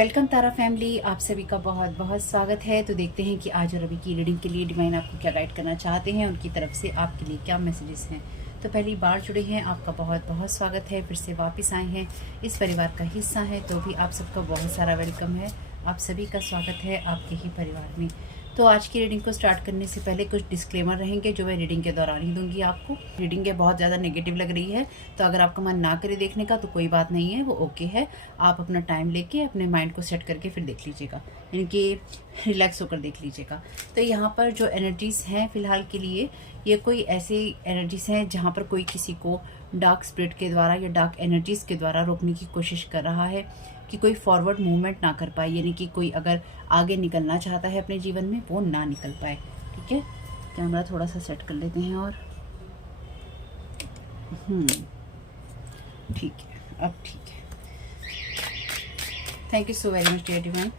Welcome तारा family, आप सभी का बहुत बहुत स्वागत है। तो देखते हैं कि आज और अभी की रीडिंग के लिए डिवाइन आपको क्या गाइड करना चाहते हैं, उनकी तरफ से आपके लिए क्या मैसेजेस हैं। तो पहली बार जुड़े हैं, आपका बहुत बहुत स्वागत है। फिर से वापस आए हैं, इस परिवार का हिस्सा हैं, तो भी आप सबका बहुत सारा वेलकम है। आप सभी का स्वागत है आपके ही परिवार में। तो आज की रीडिंग को स्टार्ट करने से पहले कुछ डिस्क्लेमर रहेंगे जो मैं रीडिंग के दौरान ही दूंगी आपको। रीडिंग ये बहुत ज़्यादा नेगेटिव लग रही है, तो अगर आपका मन ना करे देखने का तो कोई बात नहीं है, वो ओके है। आप अपना टाइम लेके अपने माइंड को सेट करके फिर देख लीजिएगा, यानी कि रिलैक्स होकर देख लीजिएगा। तो यहाँ पर जो एनर्जीज़ हैं फ़िलहाल के लिए, ये कोई ऐसी एनर्जीज़ हैं जहाँ पर कोई किसी को डार्क स्पिरिट के द्वारा या डार्क एनर्जीज़ के द्वारा रोकने की कोशिश कर रहा है कि कोई फॉरवर्ड मूवमेंट ना कर पाए, यानी कि कोई अगर आगे निकलना चाहता है अपने जीवन में वो ना निकल पाए। ठीक है, कैमरा थोड़ा सा सेट कर लेते हैं और ठीक है, अब ठीक है। Thank you so very much dear divine.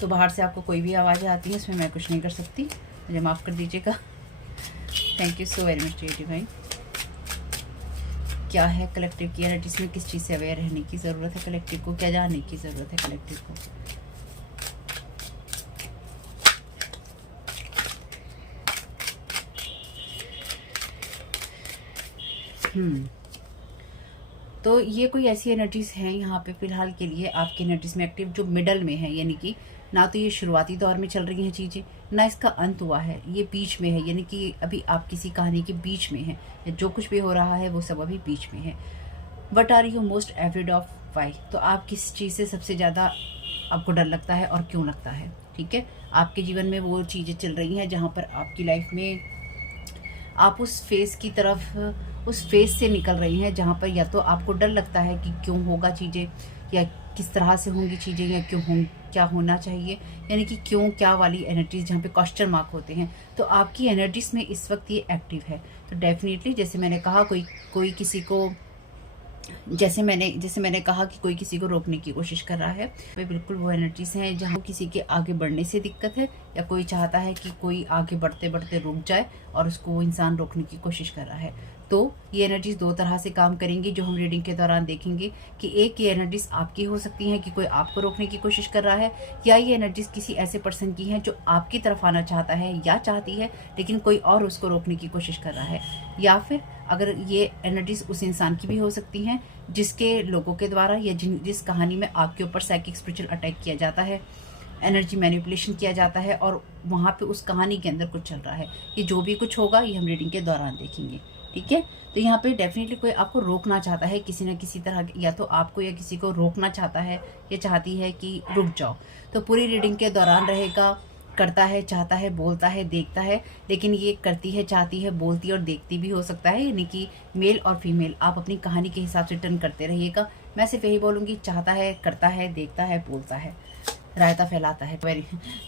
तो बाहर से आपको कोई भी आवाज़ें आती हैं, इसमें मैं कुछ नहीं कर सकती, मुझे माफ़ कर दीजिएगा। Thank you so very much dear divine. क्या है कलेक्टिव की एनर्जीज में, किस चीज़ से अवेयर रहने की ज़रूरत है कलेक्टिव को, क्या जानने की ज़रूरत है कलेक्टिव को। तो ये कोई ऐसी एनर्जीज हैं यहाँ पे फिलहाल के लिए आपकी एनर्जीज में एक्टिव, जो मिडल में है, यानी कि ना तो ये शुरुआती दौर में चल रही हैं चीज़ें, ना इसका अंत हुआ है, ये बीच में है, यानी कि अभी आप किसी कहानी के बीच में हैं। जो कुछ भी हो रहा है वो सब अभी बीच में है। What are you most afraid of, why? तो आप किस चीज़ से सबसे ज़्यादा आपको डर लगता है और क्यों लगता है। ठीक है, आपके जीवन में वो चीज़ें चल रही हैं जहाँ पर आपकी लाइफ में आप उस फेस की तरफ, उस फेस से निकल रही हैं जहाँ पर या तो आपको डर लगता है कि क्यों होगा चीज़ें, या किस तरह से होंगी चीज़ें, या क्यों हों, क्या होना चाहिए, यानी कि क्यों क्या वाली एनर्जीज जहाँ पे क्वेश्चन मार्क होते हैं। तो आपकी एनर्जीज में इस वक्त ये एक्टिव है। तो डेफिनेटली जैसे मैंने कहा, कोई किसी को, जैसे मैंने कहा कि कोई किसी को रोकने की कोशिश कर रहा है, वे बिल्कुल वो एनर्जीज हैं जहाँ किसी के आगे बढ़ने से दिक्कत है, या कोई चाहता है कि कोई आगे बढ़ते बढ़ते रुक जाए और उसको वो इंसान रोकने की कोशिश कर रहा है। तो ये एनर्जीज दो तरह से काम करेंगी, जो हम रीडिंग के दौरान देखेंगे कि एक ये एनर्जीज आपकी हो सकती हैं कि कोई आपको रोकने की कोशिश कर रहा है, या ये एनर्जीज किसी ऐसे पर्सन की हैं जो आपकी तरफ आना चाहता है या चाहती है, लेकिन कोई और उसको रोकने की कोशिश कर रहा है। या फिर अगर ये एनर्जीज उस इंसान की भी हो सकती हैं जिसके लोगों के द्वारा या जिस कहानी में आपके ऊपर साइकिक स्पिरिचुअल अटैक किया जाता है, एनर्जी मैनिपुलेशन किया जाता है, और वहाँ पे उस कहानी के अंदर कुछ चल रहा है। ये जो भी कुछ होगा ये हम रीडिंग के दौरान देखेंगे। ठीक है, तो यहाँ पे डेफिनेटली कोई आपको रोकना चाहता है किसी न किसी तरह, या तो आपको या किसी को रोकना चाहता है या चाहती है कि रुक जाओ। तो पूरी रीडिंग के दौरान रहेगा करता है, चाहता है, बोलता है, देखता है, लेकिन ये करती है, चाहती है, बोलती और देखती भी हो सकता है, यानी कि मेल और फीमेल आप अपनी कहानी के हिसाब से टर्न करते रहिएगा। मैं सिर्फ यही बोलूँगी, चाहता है, करता है, देखता है, बोलता है, रायता फैलाता है। Very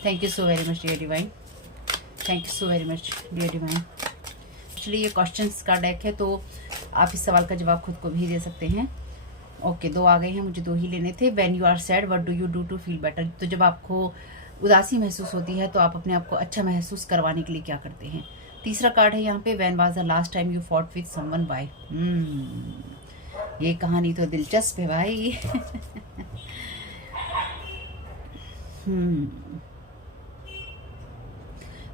thank you so very much dear divine. Thank you so very much dear divine. Actually ये क्वेश्चंस का डेक है, तो आप इस सवाल का जवाब खुद को भी दे सकते हैं। ओके, दो आ गए हैं, मुझे दो ही लेने थे। When you are sad what do you do to feel better? तो जब आपको उदासी महसूस होती है तो आप अपने आप को अच्छा महसूस करवाने के लिए क्या करते हैं। तीसरा कार्ड है यहाँ पे, when was the last time you fought with someone by? ये कहानी तो दिलचस्प है भाई।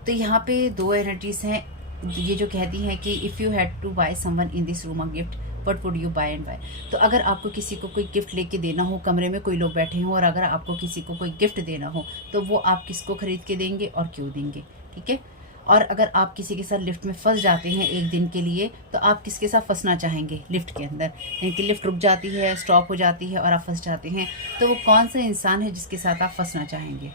तो यहाँ पे दो एनर्जीज हैं, ये जो कहती हैं कि if you had to buy someone in this room a gift what would you buy and buy? तो अगर आपको किसी को कोई गिफ्ट लेके देना हो, कमरे में कोई लोग बैठे हों और अगर आपको किसी को कोई गिफ्ट देना हो, तो वो आप किसको खरीद के देंगे और क्यों देंगे। ठीक है, और अगर आप किसी के साथ लिफ्ट में फंस जाते हैं एक दिन के लिए, तो आप किसके साथ फंसना चाहेंगे लिफ्ट के अंदर, यानी कि लिफ्ट रुक जाती है, स्टॉप हो जाती है और आप फंस जाते हैं, तो वो कौन सा इंसान है जिसके साथ आप फंसना चाहेंगे।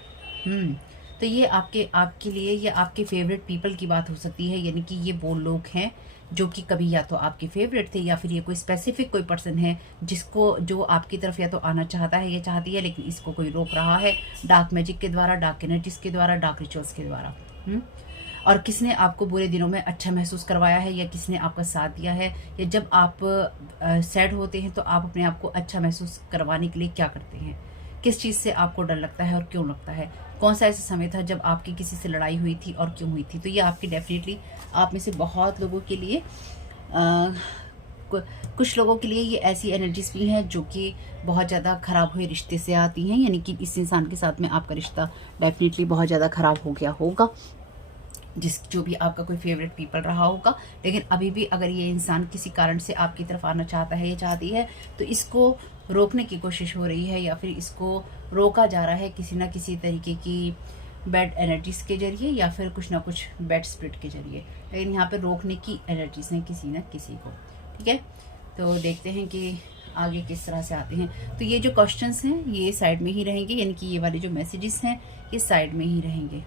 तो ये आपके लिए या आपके फेवरेट पीपल की बात हो सकती है, यानी कि ये वो लोग हैं जो कि कभी या तो आपके फेवरेट थे, या फिर ये कोई स्पेसिफिक कोई पर्सन है जो आपकी तरफ या तो आना चाहता है या चाहती है, लेकिन इसको कोई रोक रहा है डार्क मैजिक के द्वारा, डार्क एनर्जीज के द्वारा, डार्क रिचुअल्स के द्वारा। और किसने आपको बुरे दिनों में अच्छा महसूस करवाया है, या किसने आपका साथ दिया है, या जब आप सैड होते हैं तो आप अपने आप को अच्छा महसूस करवाने के लिए क्या करते हैं, किस चीज़ से आपको डर लगता है और क्यों लगता है, कौन सा ऐसा समय था जब आपकी किसी से लड़ाई हुई थी और क्यों हुई थी। तो ये आपकी डेफिनेटली आप में से बहुत लोगों के लिए कुछ लोगों के लिए ये ऐसी एनर्जीज भी हैं जो कि बहुत ज़्यादा ख़राब हुए रिश्ते से आती हैं, यानी कि इस इंसान के साथ में आपका रिश्ता डेफिनेटली बहुत ज़्यादा ख़राब हो गया होगा, जो भी आपका कोई फेवरेट पीपल रहा होगा। लेकिन अभी भी अगर ये इंसान किसी कारण से आपकी तरफ आना चाहता है या चाहती है, तो इसको रोकने की कोशिश हो रही है या फिर इसको रोका जा रहा है किसी ना किसी तरीके की बैड एनर्जीज़ के जरिए या फिर कुछ ना कुछ बैड स्पिरिट के जरिए। लेकिन यहाँ पे रोकने की एनर्जीज़ हैं किसी न किसी को। ठीक है, तो देखते हैं कि आगे किस तरह से आते हैं। तो ये जो क्वेश्चंस हैं ये साइड में ही रहेंगे, यानी कि ये वाले जो मैसेजेस हैं ये साइड में ही रहेंगे।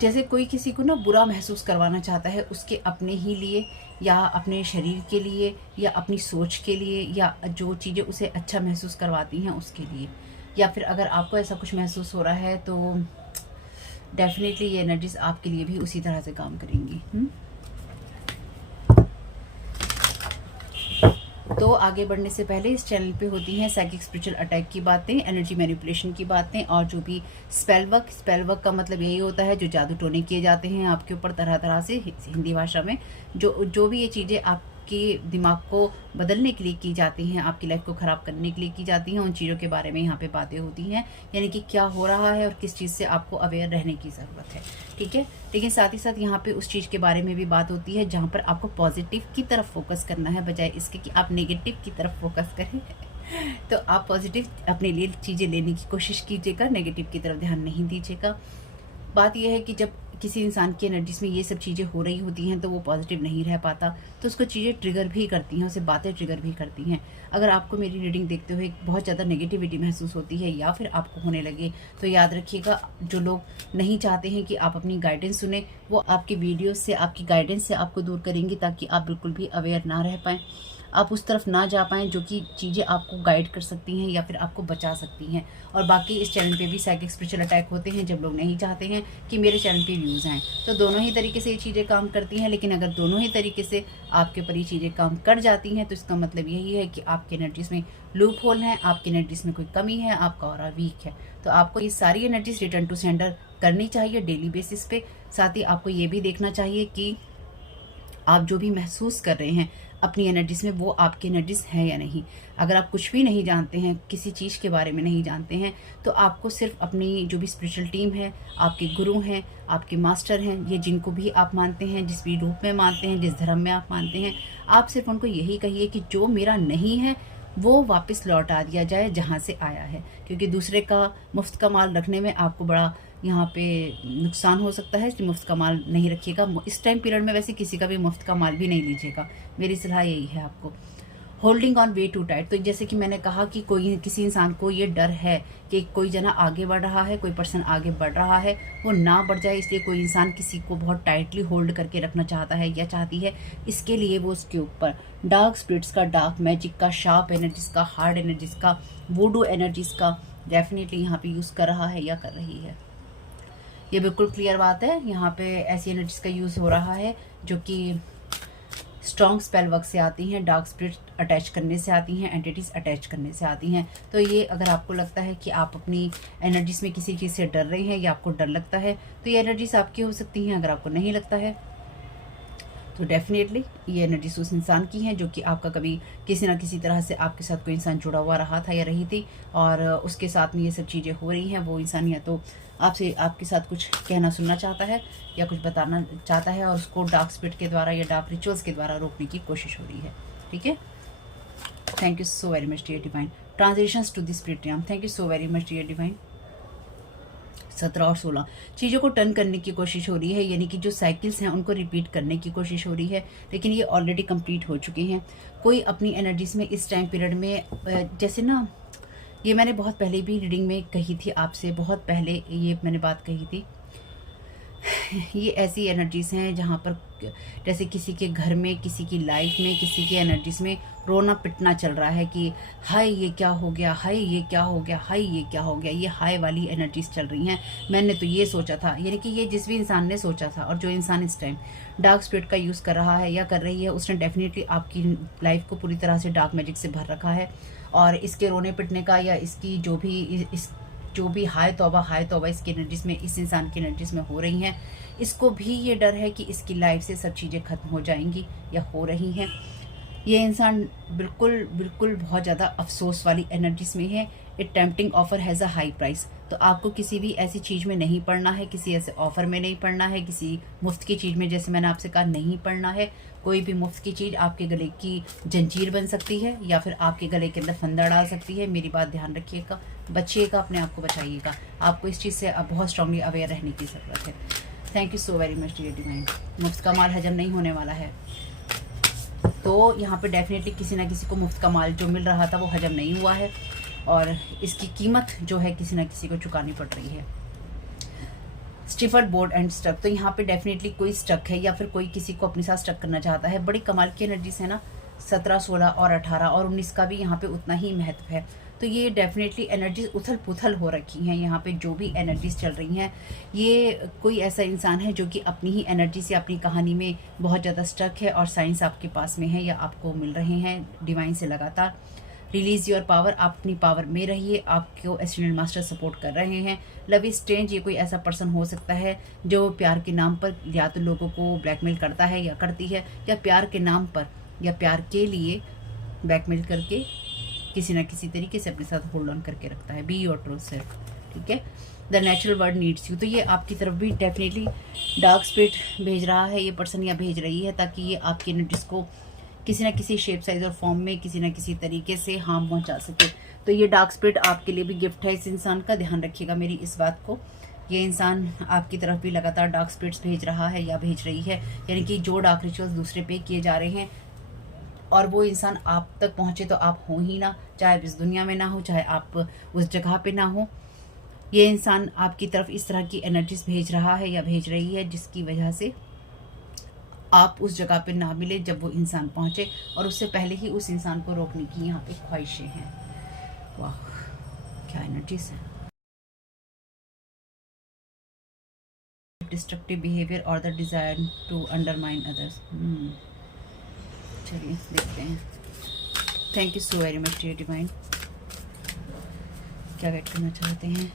जैसे कोई किसी को ना बुरा महसूस करवाना चाहता है उसके अपने ही लिए या अपने शरीर के लिए या अपनी सोच के लिए, या जो चीज़ें उसे अच्छा महसूस करवाती हैं उसके लिए, या फिर अगर आपको ऐसा कुछ महसूस हो रहा है तो डेफिनेटली ये एनर्जीज आपके लिए भी उसी तरह से काम करेंगी। तो आगे बढ़ने से पहले इस चैनल पे होती हैं साइकिक स्पिरिचुअल अटैक की बातें, एनर्जी मैनिपुलेशन की बातें और जो भी स्पेल वर्क का मतलब यही होता है जो जादू टोने किए जाते हैं आपके ऊपर तरह तरह से हिंदी भाषा में। जो भी ये चीज़ें आपके दिमाग को बदलने के लिए की जाती हैं, आपकी लाइफ को ख़राब करने के लिए की जाती हैं, उन चीज़ों के बारे में यहाँ पे बातें होती हैं, यानी कि क्या हो रहा है और किस चीज़ से आपको अवेयर रहने की ज़रूरत है। ठीक है, लेकिन साथ ही साथ यहाँ पे उस चीज़ के बारे में भी बात होती है जहाँ पर आपको पॉजिटिव की तरफ फोकस करना है, बजाय इसके कि आप नेगेटिव की तरफ फोकस करें। तो आप पॉजिटिव अपने लिए चीज़ें लेने की कोशिश कीजिएगा, नेगेटिव की तरफ ध्यान नहीं दीजिएगा। बात यह है कि जब किसी इंसान की एनर्जीज में ये सब चीज़ें हो रही होती हैं तो वो पॉजिटिव नहीं रह पाता, तो उसको चीज़ें ट्रिगर भी करती हैं, उसे बातें ट्रिगर भी करती हैं। अगर आपको मेरी रीडिंग देखते हुए बहुत ज़्यादा नेगेटिविटी महसूस होती है या फिर आपको होने लगे, तो याद रखिएगा जो लोग नहीं चाहते हैं कि आप अपनी गाइडेंस सुने, वो आपकी वीडियोस से, आपकी गाइडेंस से आपको दूर करेंगे ताकि आप बिल्कुल भी अवेयर ना रह पाएँ, आप उस तरफ ना जा पाएँ जो कि चीज़ें आपको गाइड कर सकती हैं या फिर आपको बचा सकती हैं। और बाकी इस चैनल पे भी साइकिक स्पिरिचुअल अटैक होते हैं जब लोग नहीं चाहते हैं कि मेरे चैनल पे व्यूज़ आएँ। तो दोनों ही तरीके से ये चीज़ें काम करती हैं, लेकिन अगर दोनों ही तरीके से आपके ऊपर ये चीज़ें काम कर जाती हैं तो इसका मतलब यही है कि आपकी एनर्जीज़ में लूप होल है, आपकी एनर्जीज़ में कोई कमी है, आपका ऑरा वीक है। तो आपको ये सारी एनर्जीज़ रिटर्न टू सेंडर करनी चाहिए डेली बेसिस पे। साथ ही आपको ये भी देखना चाहिए कि आप जो भी महसूस कर रहे हैं अपनी एनर्जीज में, वो आपकी एनर्जीज हैं या नहीं। अगर आप कुछ भी नहीं जानते हैं, किसी चीज़ के बारे में नहीं जानते हैं, तो आपको सिर्फ अपनी जो भी स्पिरिचुअल टीम है, आपके गुरु हैं, आपके मास्टर हैं, ये जिनको भी आप मानते हैं, जिस भी रूप में मानते हैं, जिस धर्म में आप मानते हैं, आप सिर्फ उनको यही कहिए कि जो मेरा नहीं है वो वापस लौटा दिया जाए जहाँ से आया है। क्योंकि दूसरे का मुफ्त का माल रखने में आपको बड़ा यहाँ पे नुकसान हो सकता है, इसलिए मुफ्त का माल नहीं रखिएगा इस टाइम पीरियड में। वैसे किसी का भी मुफ्त का माल भी नहीं लीजिएगा, मेरी सलाह यही है आपको। Holding on way too tight, तो जैसे कि मैंने कहा कि किसी इंसान को ये डर है कि कोई जना आगे बढ़ रहा है, कोई पर्सन आगे बढ़ रहा है, वो ना बढ़ जाए, इसलिए कोई इंसान किसी को बहुत टाइटली होल्ड करके रखना चाहता है या चाहती है। इसके लिए वो उसके ऊपर डार्क स्पिरिट्स का, डार्क मैजिक का, शार्प एनर्जीज का, हार्ड एनर्जीज का, वुडू एनर्जीज का डेफिनेटली यहाँ पे यूज़ कर रहा है या कर रही है। ये बिल्कुल क्लियर बात है। यहाँ पे ऐसी एनर्जीज का यूज़ हो रहा है जो कि स्ट्रॉन्ग स्पेल वर्क से आती हैं, डार्क स्पिरिट अटैच करने से आती हैं, एंटिटीज अटैच करने से आती हैं। तो ये अगर आपको लगता है कि आप अपनी एनर्जीज में किसी चीज़ से डर रहे हैं या आपको डर लगता है, तो ये एनर्जीज आपकी हो सकती हैं। अगर आपको नहीं लगता है तो डेफिनेटली ये एनर्जीज उस इंसान की हैं जो कि आपका कभी किसी ना किसी तरह से आपके साथ कोई इंसान जुड़ा हुआ रहा था या रही थी, और उसके साथ में ये सब चीज़ें हो रही हैं। वो इंसान या तो आपसे आपके साथ कुछ कहना सुनना चाहता है या कुछ बताना चाहता है, और उसको डार्क स्पिरिट के द्वारा या डार्क रिचुअल्स के द्वारा रोकने की कोशिश हो रही है। ठीक है, thank you so very much dear divine. Transitions to the spirit realm, thank you so very much dear divine. 17 और 16 चीज़ों को टर्न करने की कोशिश हो रही है, यानी कि जो साइकिल्स हैं उनको रिपीट करने की कोशिश हो रही है, लेकिन ये ऑलरेडी कंप्लीट हो चुके हैं। कोई अपनी एनर्जीज में इस टाइम पीरियड में जैसे ना, ये मैंने बहुत पहले भी रीडिंग में कही थी आपसे, बहुत पहले ये मैंने बात कही थी। ये ऐसी एनर्जीज हैं जहाँ पर जैसे किसी के घर में, किसी की लाइफ में, किसी के एनर्जीज में रोना पिटना चल रहा है कि हाय ये क्या हो गया, हाय ये क्या हो गया, हाय ये क्या हो गया। ये हाय वाली एनर्जीज चल रही हैं। मैंने तो ये सोचा था, यानी कि ये जिस भी इंसान ने सोचा था, और जो इंसान इस टाइम डार्क स्पिरिट का यूज़ कर रहा है या कर रही है, उसने डेफिनेटली आपकी लाइफ को पूरी तरह से डार्क मैजिक से भर रखा है। और इसके रोने पिटने का या इसकी जो भी जो भी हाय तौबा इसकी एनर्जीज में, इस इंसान की एनर्जीज में हो रही हैं, इसको भी ये डर है कि इसकी लाइफ से सब चीज़ें ख़त्म हो जाएंगी या हो रही हैं। ये इंसान बिल्कुल बिल्कुल बहुत ज़्यादा अफसोस वाली एनर्जीज में है। It tempting offer has a high price. तो आपको किसी भी ऐसी चीज़ में नहीं पड़ना है, किसी ऐसे ऑफर में नहीं पड़ना है, किसी मुफ्त की चीज़ में, जैसे मैंने आपसे कहा, नहीं पड़ना है। कोई भी मुफ्त की चीज़ आपके गले की जंजीर बन सकती है या फिर आपके गले के अंदर फंदा डाल सकती है। मेरी बात ध्यान रखिएगा, बचिएगा, अपने आप को बचाइएगा। आपको इस चीज़ से अब बहुत स्ट्रांगली अवेयर रहने की ज़रूरत है। Thank you so very much dear divine. मुफ्त का माल हजम नहीं होने वाला है। तो यहाँ पे डेफिनेटली किसी ना किसी को मुफ्त का माल जो मिल रहा था वो हजम नहीं हुआ है और इसकी कीमत जो है किसी ना किसी को चुकानी पड़ रही है। स्टिफर्ड बोर्ड एंड स्टक। तो यहाँ पे डेफिनेटली कोई स्टक है या फिर कोई किसी को अपने साथ स्टक करना चाहता है। बड़ी कमाल की एनर्जीज है ना, 17, 16 और 18 और 19 का भी यहाँ पे उतना ही महत्व है। तो ये डेफिनेटली एनर्जीज उथल पुथल हो रखी हैं। यहाँ पे जो भी एनर्जीज चल रही हैं, ये कोई ऐसा इंसान है जो कि अपनी ही एनर्जी से अपनी कहानी में बहुत ज़्यादा स्टक है और साइंस आपके पास में है या आपको मिल रहे हैं डिवाइन से लगातार। रिलीज योर पावर, आप अपनी पावर में रहिए, आपको एस्ट्रेनल मास्टर सपोर्ट कर रहे हैं। लव इज स्ट्रेंज, ये कोई ऐसा पर्सन हो सकता है जो प्यार के नाम पर या तो लोगों को ब्लैकमेल करता है या करती है, या प्यार के नाम पर या प्यार के लिए ब्लैकमेल करके किसी न किसी तरीके से अपने साथ होल्ड ऑन करके रखता है। बी योर ट्रू सेल्फ, ठीक है। The natural world needs you. तो ये आपकी तरफ भी डेफिनेटली डार्क स्पिरिट भेज रहा है ये पर्सन या भेज रही है, ताकि ये आपकी एनर्जीज को किसी न किसी शेप, साइज और फॉर्म में किसी न किसी तरीके से हार्म पहुंचा सके। तो ये डार्क स्पिरिट आपके लिए भी गिफ्ट है इस इंसान का। ध्यान रखिएगा मेरी इस बात को। ये इंसान आपकी तरफ भी लगातार डार्क स्पिरिट्स भेज रहा है या भेज रही है, यानी कि जो डार्क रिचुअल्स दूसरे पे किए जा रहे हैं और वो इंसान आप तक पहुंचे तो आप हो ही ना, चाहे इस दुनिया में ना हो, चाहे आप उस जगह पे ना हो। ये इंसान आपकी तरफ इस तरह की एनर्जीज भेज रहा है या भेज रही है जिसकी वजह से आप उस जगह पे ना मिले जब वो इंसान पहुंचे, और उससे पहले ही उस इंसान को रोकने की यहाँ पे ख्वाहिशें हैं। वाह, क्या एनर्जीज है। डिस्ट्रक्टिव बिहेवियर और the desire to undermine others. चलिए देखते हैं। Thank you so very much dear divine. क्या गाइड करना चाहते हैं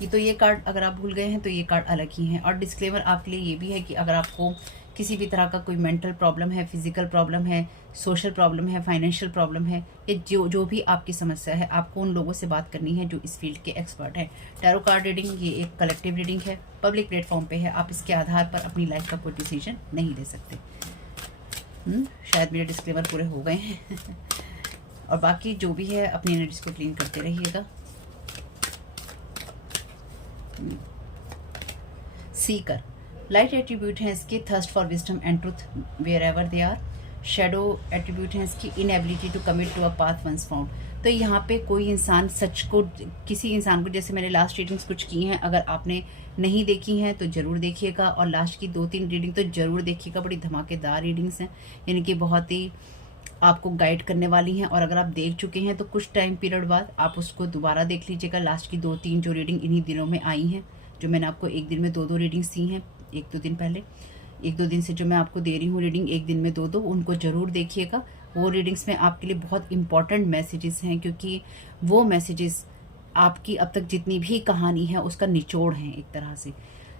ये? तो ये कार्ड अगर आप भूल गए हैं तो ये कार्ड अलग ही हैं। और डिस्क्लेमर आपके लिए ये भी है कि अगर आपको किसी भी तरह का कोई मेंटल प्रॉब्लम है, फिजिकल प्रॉब्लम है, सोशल प्रॉब्लम है, फाइनेंशियल प्रॉब्लम है, या जो भी आपकी समस्या है, आपको उन लोगों से बात करनी है जो इस फील्ड के एक्सपर्ट हैं। टैरो कार्ड रीडिंग ये एक कलेक्टिव रीडिंग है, पब्लिक प्लेटफॉर्म पे है, आप इसके आधार पर अपनी लाइफ का कोई डिसीजन नहीं ले सकते। शायद मेरे डिस्क्लेमर पूरे हो गए हैं। और बाकी जो भी है अपनी एनर्जीज को क्लीन करते रहिएगा। सीकर, लाइट एट्रीब्यूट है इसके thirst for wisdom and truth wherever they are. Shadow attribute है इसकी inability to commit to a path once found. तो यहाँ पे कोई इंसान सच को, किसी इंसान को, जैसे मैंने लास्ट रीडिंग्स कुछ की हैं, अगर आपने नहीं देखी हैं तो ज़रूर देखिएगा, और लास्ट की 2-3 रीडिंग तो ज़रूर देखिएगा। बड़ी धमाकेदार रीडिंग्स हैं, यानी कि बहुत ही आपको गाइड करने वाली हैं। और अगर आप देख चुके हैं तो कुछ टाइम पीरियड बाद आप उसको दोबारा देख लीजिएगा। लास्ट की 2-3 जो रीडिंग इन्हीं दिनों में आई हैं, जो मैंने आपको एक दिन में 2-2 रीडिंग्स दी हैं, 1-2 दिन पहले, 1-2 दिन से जो मैं आपको दे रही हूँ रीडिंग, एक दिन में 2-2, उनको ज़रूर देखिएगा। वो रीडिंग्स में आपके लिए बहुत इंपॉर्टेंट मैसेजेस हैं, क्योंकि वो मैसेजेस आपकी अब तक जितनी भी कहानी है उसका निचोड़ है एक तरह से।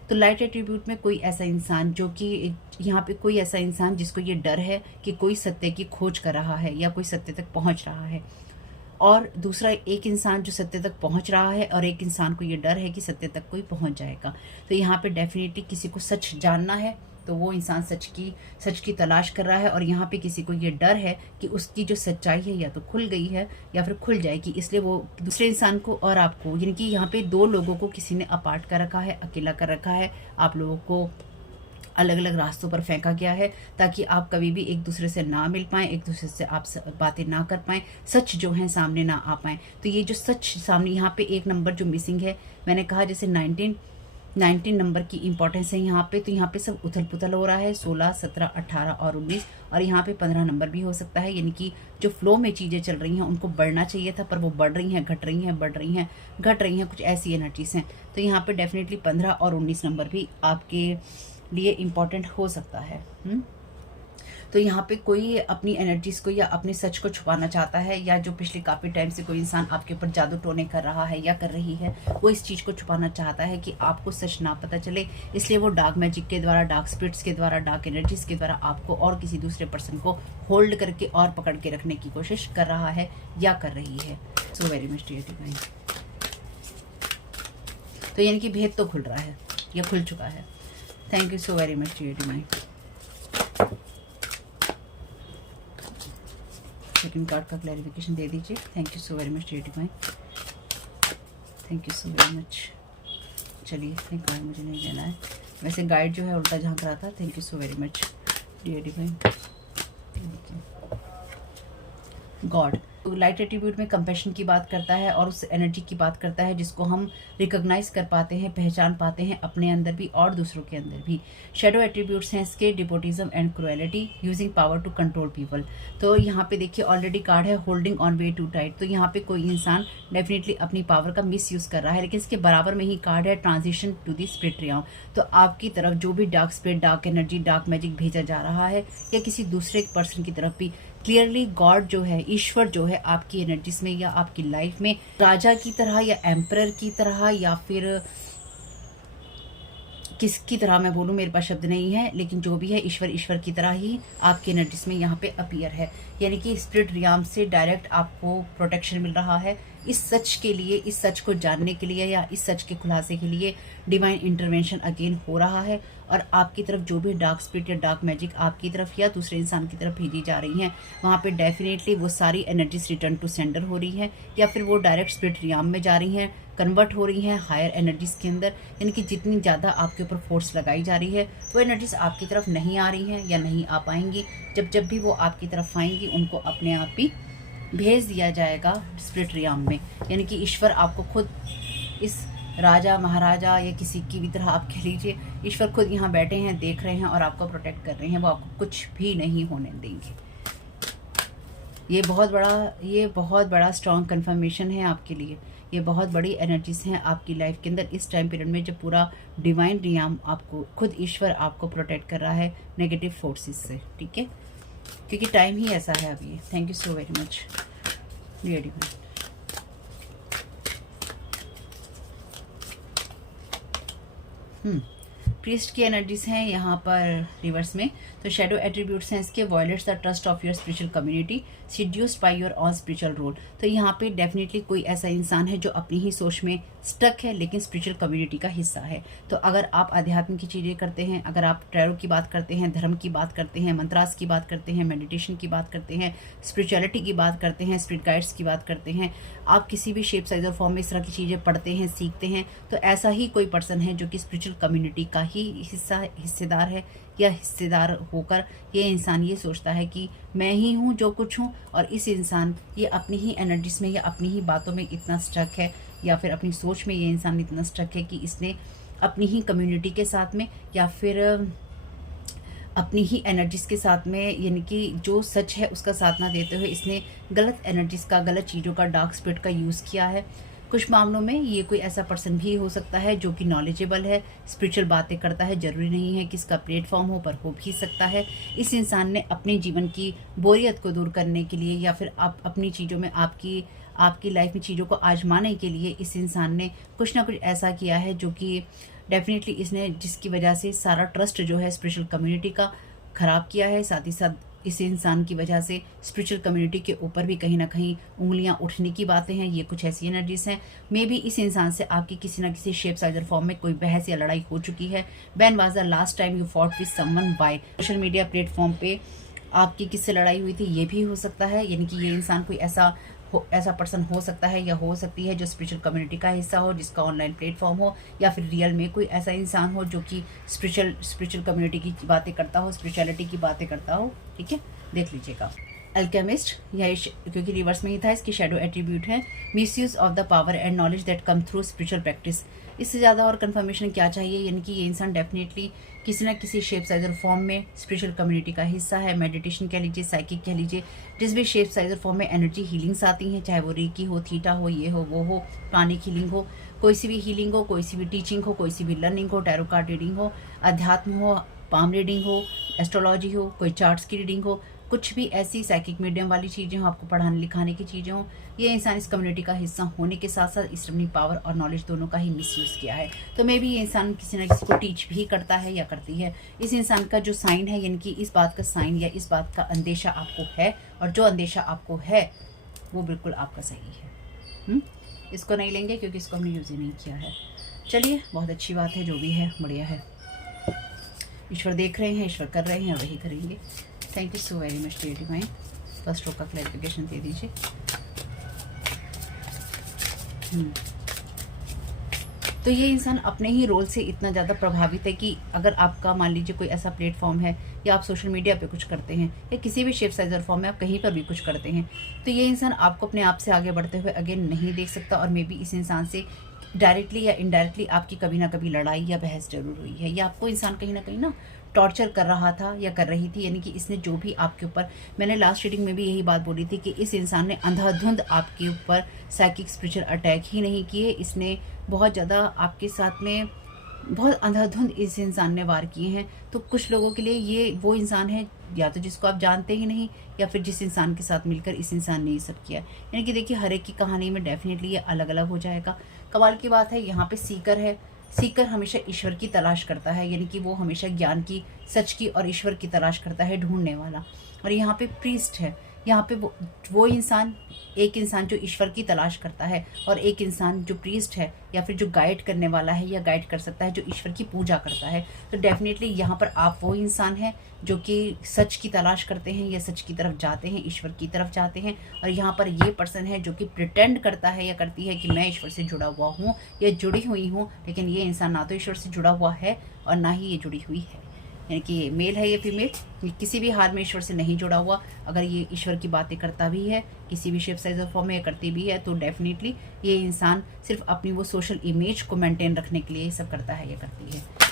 तो लाइट एट्रीब्यूट में कोई ऐसा इंसान जो कि यहाँ पे कोई ऐसा इंसान जिसको ये डर है कि कोई सत्य की खोज कर रहा है या कोई सत्य तक पहुँच रहा है, और दूसरा एक इंसान जो सत्य तक पहुंच रहा है, और एक इंसान को ये डर है कि सत्य तक कोई पहुंच जाएगा। तो यहाँ पे डेफिनेटली किसी को सच जानना है, तो वो इंसान सच की तलाश कर रहा है, और यहाँ पे किसी को ये डर है कि उसकी जो सच्चाई है या तो खुल गई है या फिर खुल जाएगी, इसलिए वो दूसरे इंसान को और आपको, यानी कि यहाँ पे 2 लोगों को किसी ने अपार्ट कर रखा है, अकेला कर रखा है, आप लोगों को अलग अलग रास्तों पर फेंका गया है, ताकि आप कभी भी एक दूसरे से ना मिल पाएं, एक दूसरे से आप बातें ना कर पाएं, सच जो है सामने ना आ पाएं। तो ये जो सच सामने, यहाँ पे एक नंबर जो मिसिंग है, मैंने कहा जैसे 19 नंबर की इंपॉर्टेंस है यहाँ पे, तो यहाँ पे सब उथल पुथल हो रहा है, 16, 17, 18 और 19, और यहाँ पे 15 नंबर भी हो सकता है। यानी कि जो फ्लो में चीज़ें चल रही हैं उनको बढ़ना चाहिए था, पर वो बढ़ रही हैं, घट रही हैं, बढ़ रही हैं, घट रही हैं, कुछ ऐसी एनर्जीज हैं। तो यहाँ पे डेफिनेटली 15 और 19 नंबर भी आपके लिए इम्पॉर्टेंट हो सकता है। तो यहाँ पे कोई अपनी एनर्जीज को या अपने सच को छुपाना चाहता है, या जो पिछले काफ़ी टाइम से कोई इंसान आपके ऊपर जादू टोने कर रहा है या कर रही है, वो इस चीज़ को छुपाना चाहता है कि आपको सच ना पता चले। इसलिए वो डार्क मैजिक के द्वारा, डार्क स्पिरिट्स के द्वारा, डार्क एनर्जीज के द्वारा आपको और किसी दूसरे पर्सन को होल्ड करके और पकड़ के रखने की कोशिश कर रहा है या कर रही है। So very much dear divine. तो यानी कि भेद तो खुल रहा है या खुल चुका है। Thank you so very much dear divine. Second card का क्लैरिफिकेशन दे दीजिए। Thank you so very much dear divine. Thank you so very much. चलिए एक कार्ड मुझे नहीं लेना है, वैसे गाइड जो है उल्टा झांक रहा था। Thank you so very much dear divine. God light attribute में कंपैशन की बात करता है और उस एनर्जी की बात करता है जिसको हम रिकॉग्नाइज कर पाते हैं, पहचान पाते हैं अपने अंदर भी और दूसरों के अंदर भी। शेडो एट्रीब्यूट्स हैं इसके despotism and cruelty, using power to control people. तो यहाँ पे देखिए ऑलरेडी कार्ड है holding on way too tight. तो यहाँ पे कोई इंसान डेफिनेटली अपनी पावर का मिस यूज कर रहा है, लेकिन इसके बराबर में ही कार्ड है transition to the spirit realm. तो आपकी तरफ जो भी dark spirit, dark energy, dark magic भेजा जा रहा है या किसी दूसरे पर्सन की तरफ भी, क्लियरली गॉड जो है, ईश्वर जो है आपकी एनर्जीज में या आपकी लाइफ में राजा की तरह या एम्परर की तरह या फिर किसकी तरह मैं बोलूँ, मेरे पास शब्द नहीं है, लेकिन जो भी है ईश्वर की तरह ही आपकी एनर्जीज में यहाँ पे अपीयर है। यानी कि स्पिरिट रियल्म से डायरेक्ट आपको प्रोटेक्शन मिल रहा है। इस सच के लिए, इस सच को जानने के लिए या इस सच के खुलासे के लिए डिवाइन इंटरवेंशन अगेन हो रहा है। और आपकी तरफ जो भी डार्क स्पिरिट या डार्क मैजिक आपकी तरफ या दूसरे इंसान की तरफ भेजी जा रही हैं, वहाँ पे डेफिनेटली वो सारी एनर्जीज रिटर्न टू सेंडर हो रही हैं, या फिर वो डायरेक्ट स्पिरिट रियल्म में जा रही हैं, कन्वर्ट हो रही हैं हायर एनर्जीज के अंदर। यानी कि जितनी ज़्यादा आपके ऊपर फोर्स लगाई जा रही है, वो एनर्जीज आपकी तरफ नहीं आ रही हैं या नहीं आ पाएंगी। जब भी वो आपकी तरफ आएंगी, उनको अपने आप ही भेज दिया जाएगा स्पिरिट रियल्म में। यानी कि ईश्वर आपको खुद, इस राजा महाराजा या किसी की भी तरह आप कह लीजिए, ईश्वर खुद यहाँ बैठे हैं, देख रहे हैं और आपको प्रोटेक्ट कर रहे हैं। वो आपको कुछ भी नहीं होने देंगे। ये बहुत बड़ा स्ट्रॉन्ग कन्फर्मेशन है आपके लिए। ये बहुत बड़ी एनर्जीज हैं आपकी लाइफ के अंदर इस टाइम पीरियड में, जब पूरा डिवाइन रियल्म आपको, खुद ईश्वर आपको प्रोटेक्ट कर रहा है नेगेटिव फोर्सेस से। ठीक है, क्योंकि टाइम ही ऐसा है अभी। Thank you so very much dear divine. Priest की एनर्जीज हैं यहाँ पर रिवर्स में। तो शेडो एट्रीब्यूट्स हैं इसके, violates the trust of your spiritual community, seduced by your own spiritual role. तो यहाँ पे डेफिनेटली कोई ऐसा इंसान है जो अपनी ही सोच में स्टक है, लेकिन स्पिरिचुअल कम्युनिटी का हिस्सा है। तो अगर आप अध्यात्म की चीज़ें करते हैं, अगर आप टैरो की बात करते हैं, धर्म की बात करते हैं, मंत्रास की बात करते हैं, मेडिटेशन की बात करते हैं, स्पिरिचुअलिटी की बात करते हैं, स्पिरिट गाइड्स की बात करते हैं, आप किसी भी शेप साइज और फॉर्म में इस तरह की चीज़ें पढ़ते हैं, सीखते हैं, तो ऐसा ही कोई पर्सन है जो कि स्पिरिचुअल कम्युनिटी का ही हिस्सेदार है, या हिस्सेदार होकर ये इंसान ये सोचता है कि मैं ही हूँ जो कुछ हूँ। और इस इंसान ये अपनी ही एनर्जीज में या अपनी ही बातों में इतना स्टक है, या फिर अपनी सोच में ये इंसान इतना स्टक है कि इसने अपनी ही कम्युनिटी के साथ में या फिर अपनी ही एनर्जीज के साथ में, यानी कि जो सच है उसका साथ ना देते हुए इसने गलत एनर्जीज का, गलत चीज़ों का, डार्क स्पिरिट का यूज़ किया है। कुछ मामलों में ये कोई ऐसा पर्सन भी हो सकता है जो कि नॉलेजेबल है, स्पिरिचुअल बातें करता है, जरूरी नहीं है कि इसका प्लेटफॉर्म हो, पर हो भी सकता है। इस इंसान ने अपने जीवन की बोरियत को दूर करने के लिए या फिर आप अपनी चीज़ों में, आपकी लाइफ में चीज़ों को आजमाने के लिए इस इंसान ने कुछ ना कुछ ऐसा किया है जो कि डेफिनेटली इसने, जिसकी वजह से सारा ट्रस्ट जो है स्पिरिचुअल कम्युनिटी का ख़राब किया है। साथ ही साथ इस इंसान की वजह से स्पिरिचुअल कम्युनिटी के ऊपर भी कहीं ना कहीं उंगलियां उठने की बातें हैं। ये कुछ ऐसी एनर्जीज हैं। मे बी इस इंसान से आपकी किसी ना किसी शेप साइज और फॉर्म में कोई बहस या लड़ाई हो चुकी है। When was the last time you fought with someone by. Social media platform पे आपकी किससे लड़ाई हुई थी, ये भी हो सकता है। यानी कि ये इंसान कोई ऐसा पर्सन हो सकता है या हो सकती है जो स्पिरिचुअल कम्युनिटी का हिस्सा हो, जिसका ऑनलाइन प्लेटफॉर्म हो, या फिर रियल में कोई ऐसा इंसान हो जो कि स्पिरिचुअल कम्युनिटी की बातें करता हो, स्पिरिचुअलिटी की बातें करता हो। ठीक है, देख लीजिएगा। अल्केमिस्ट, यह क्योंकि रिवर्स में ही था, इसकी शेडो एट्रीब्यूट है misuse of the power and knowledge that come through spiritual practice. इससे ज़्यादा और कंफर्मेशन क्या चाहिए। यानी कि ये इंसान डेफिनेटली किसी न किसी शेप साइज और फॉर्म में स्पिरिचुअल कम्युनिटी का हिस्सा है। मेडिटेशन कह लीजिए, साइकिक कह लीजिए, जिस भी शेप साइज और फॉर्म में एनर्जी हीलिंग्स आती हैं, चाहे वो रीकी हो, थीटा हो, ये हो, वो हो, प्राणिक हीलिंग हो, कोई सी भी हीलिंग हो, कोई सी भी टीचिंग हो, कोई सी भी लर्निंग हो, टैरो कार्ड रीडिंग हो, अध्यात्म हो, पाम रीडिंग हो, एस्ट्रोलॉजी हो, कोई चार्ट्स की रीडिंग हो, कुछ भी ऐसी साइकिक मीडियम वाली चीज़ें हो, आपको पढ़ाने लिखाने की चीज़ें हो, ये इंसान इस कम्युनिटी का हिस्सा होने के साथ साथ इस अपनी पावर और नॉलेज दोनों का ही मिसयूज़ किया है। तो मे भी ये इंसान किसी न किसी को टीच भी करता है या करती है। इस इंसान का जो साइन है, यानी कि इस बात का साइन या इस बात का अंदेशा आपको है, और जो अंदेशा आपको है वो बिल्कुल आपका सही है। इसको नहीं लेंगे क्योंकि इसको हमने यूज़ ही नहीं किया है। चलिए, बहुत अच्छी बात है, जो भी है बढ़िया है। ईश्वर देख रहे हैं, ईश्वर कर रहे हैं, वही करेंगे। Thank you so very much dear divine. First row का क्लैरिफिकेशन दे दीजिए। तो ये इंसान अपने ही रोल से इतना ज़्यादा प्रभावित है कि अगर आपका मान लीजिए कोई ऐसा प्लेटफॉर्म है, या आप सोशल मीडिया पे कुछ करते हैं, या किसी भी शेप साइज और फॉर्म में आप कहीं पर भी कुछ करते हैं, तो ये इंसान आपको अपने आप से आगे बढ़ते हुए अगेन नहीं देख सकता। और मे बी इस इंसान से डायरेक्टली या इनडायरेक्टली आपकी कभी ना कभी लड़ाई या बहस जरूर हुई है, या आपको इंसान कहीं ना टॉर्चर कर रहा था या कर रही थी। यानी कि इसने जो भी आपके ऊपर, मैंने लास्ट रीडिंग में भी यही बात बोली थी कि इस इंसान ने अंधाधुंध आपके ऊपर साइकिक स्पिरिचुअल अटैक ही नहीं किए, इसने बहुत ज़्यादा आपके साथ में बहुत अंधाधुंध इस इंसान ने वार किए हैं। तो कुछ लोगों के लिए ये वो इंसान है, या तो जिसको आप जानते ही नहीं, या फिर जिस इंसान के साथ मिलकर इस इंसान ने ये सब किया। यानी कि देखिए, हर एक की कहानी में डेफिनेटली ये अलग अलग हो जाएगा। कमाल की बात है, यहाँ पे सीकर है। सीकर हमेशा ईश्वर की तलाश करता है, यानी कि वो हमेशा ज्ञान की, सच की और ईश्वर की तलाश करता है, ढूंढने वाला। और यहाँ पे प्रीस्ट है, यहाँ पे वो इंसान, एक इंसान जो ईश्वर की तलाश करता है, और एक इंसान जो प्रीस्ट है, या फिर जो गाइड करने वाला है या गाइड कर सकता है, जो ईश्वर की पूजा करता है। तो डेफिनेटली यहाँ पर आप वो इंसान हैं जो कि सच की तलाश करते हैं, या सच की तरफ जाते हैं, ईश्वर की तरफ जाते हैं। और यहाँ पर ये पर्सन है जो कि प्रिटेंड करता है या करती है कि मैं ईश्वर से जुड़ा हुआ हूँ या जुड़ी हुई हूँ, लेकिन ये इंसान ना तो ईश्वर से जुड़ा हुआ है और ना ही ये जुड़ी हुई है। यानी कि ये मेल है, ये फीमेल, ये किसी भी हाल में ईश्वर से नहीं जुड़ा हुआ। अगर ये ईश्वर की बातें करता भी है, किसी भी शेप साइज और फॉर्म में करती भी है, तो डेफिनेटली ये इंसान सिर्फ अपनी वो सोशल इमेज को मेंटेन रखने के लिए ये सब करता है या करती है।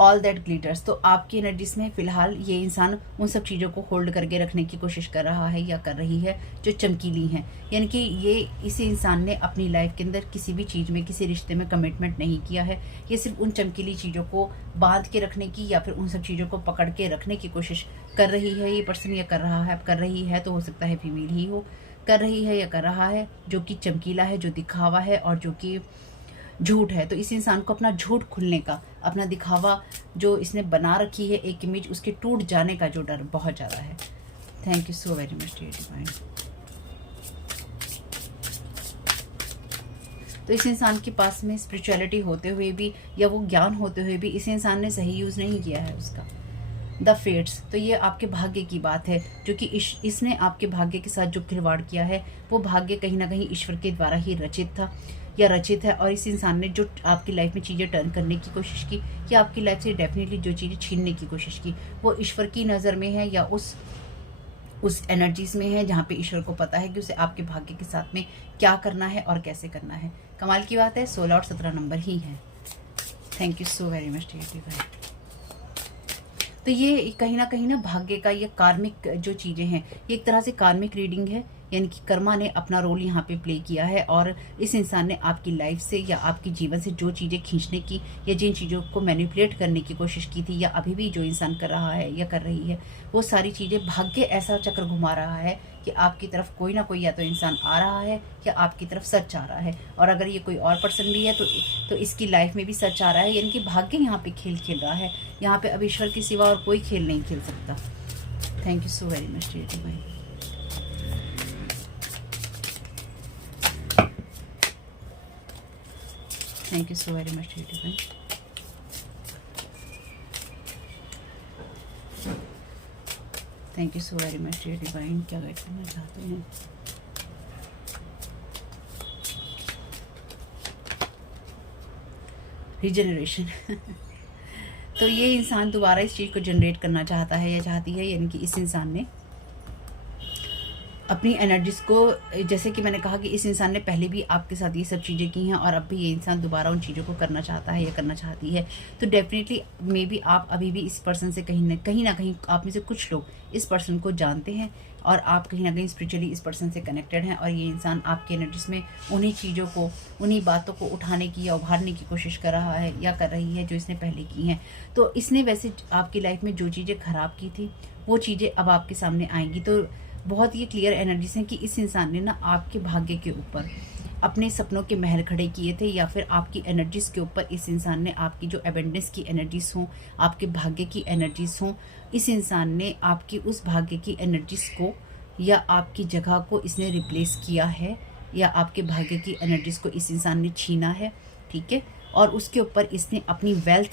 ऑल दैट ग्लिटर्स, तो आपकी एनर्जीज में फिलहाल ये इंसान उन सब चीज़ों को होल्ड करके रखने की कोशिश कर रहा है या कर रही है जो चमकीली हैं। यानी कि ये इसी इंसान ने अपनी लाइफ के अंदर किसी भी चीज़ में, किसी रिश्ते में कमिटमेंट नहीं किया है। ये सिर्फ उन चमकीली चीज़ों को बांध के रखने की या फिर उन सब चीज़ों को पकड़ के रखने की कोशिश कर रही है ये पर्सन, या कर रहा है, कर रही है तो हो सकता है फीमेल ही हो, कर रही है या कर रहा है, जो कि चमकीला है, जो दिखावा है और जो कि झूठ है। तो इस इंसान को अपना झूठ खुलने का, अपना दिखावा जो इसने बना रखी है एक इमेज, उसके टूट जाने का जो डर बहुत ज़्यादा है। Thank you so very much dear divine. तो इस इंसान के पास में स्पिरिचुअलिटी होते हुए भी, या वो ज्ञान होते हुए भी, इस इंसान ने सही यूज़ नहीं किया है उसका। द फेट्स, तो ये आपके भाग्य की बात है, जो कि इसने आपके भाग्य के साथ जो खिलवाड़ किया है, वो भाग्य कहीं ना कहीं ईश्वर के द्वारा ही रचित था या रचित है। और इस इंसान ने जो आपकी लाइफ में चीज़ें टर्न करने की कोशिश की, या आपकी लाइफ से डेफिनेटली जो चीज़ें छीनने की कोशिश की, वो ईश्वर की नज़र में है, या उस एनर्जीज में है जहाँ पे ईश्वर को पता है कि उसे आपके भाग्य के साथ में क्या करना है और कैसे करना है। कमाल की बात है, 16 और 17 नंबर ही है। Thank you so very much dear divine. तो ये कहीं ना भाग्य का, ये कार्मिक जो चीज़ें हैं, ये एक तरह से कार्मिक रीडिंग है, यानी कि कर्मा ने अपना रोल यहाँ पे प्ले किया है। और इस इंसान ने आपकी लाइफ से या आपके जीवन से जो चीज़ें खींचने की, या जिन चीज़ों को मैनिपुलेट करने की कोशिश की थी, या अभी भी जो इंसान कर रहा है या कर रही है, वो सारी चीज़ें, भाग्य ऐसा चक्र घुमा रहा है कि आपकी तरफ कोई ना कोई या तो इंसान आ रहा है, या आपकी तरफ सच आ रहा है। और अगर ये कोई और पर्सन भी है तो इसकी लाइफ में भी सच आ रहा है, यानी कि भाग्य यहाँ पे खेल खेल रहा है। यहाँ पे अब ईश्वर के सिवा और कोई खेल नहीं खेल सकता। Thank you so very much dear divine. Thank you so very much dear divine. Thank you so very much dear divine. क्या गाइड करना चाहते हैं? रीजनरेशन। तो ये इंसान दोबारा इस चीज़ को जनरेट करना चाहता है या चाहती है, यानी कि इस इंसान ने अपनी एनर्जीज को, जैसे कि मैंने कहा कि इस इंसान ने पहले भी आपके साथ ये सब चीज़ें की हैं और अब भी ये इंसान दोबारा उन चीज़ों को करना चाहता है या करना चाहती है, तो डेफिनेटली मे बी आप अभी भी इस पर्सन से कहीं ना कहीं आप में से कुछ लोग इस पर्सन को जानते हैं और आप कहीं ना कहीं स्पिरिचुअली इस पर्सन से कनेक्टेड हैं, और ये इंसान आपके एनर्जीज में उन्हीं चीज़ों को, उन्हीं बातों को उठाने की या उभारने की कोशिश कर रहा है या कर रही है जो इसने पहले की हैं। तो इसने वैसे आपकी लाइफ में जो चीज़ें ख़राब की थी वो चीज़ें अब आपके सामने आएंगी। तो बहुत ये क्लियर एनर्जीज हैं कि इस इंसान ने ना आपके भाग्य के ऊपर अपने सपनों के महल खड़े किए थे, या फिर आपकी एनर्जीज के ऊपर इस इंसान ने आपकी जो एबेंडेंस की एनर्जीज हों, आपके भाग्य की एनर्जीज हों, इस इंसान ने आपकी उस भाग्य की एनर्जीज को या आपकी जगह को इसने रिप्लेस किया है, या आपके भाग्य की एनर्जीज को इस इंसान ने छीना है, ठीक है। और उसके ऊपर इसने अपनी वेल्थ,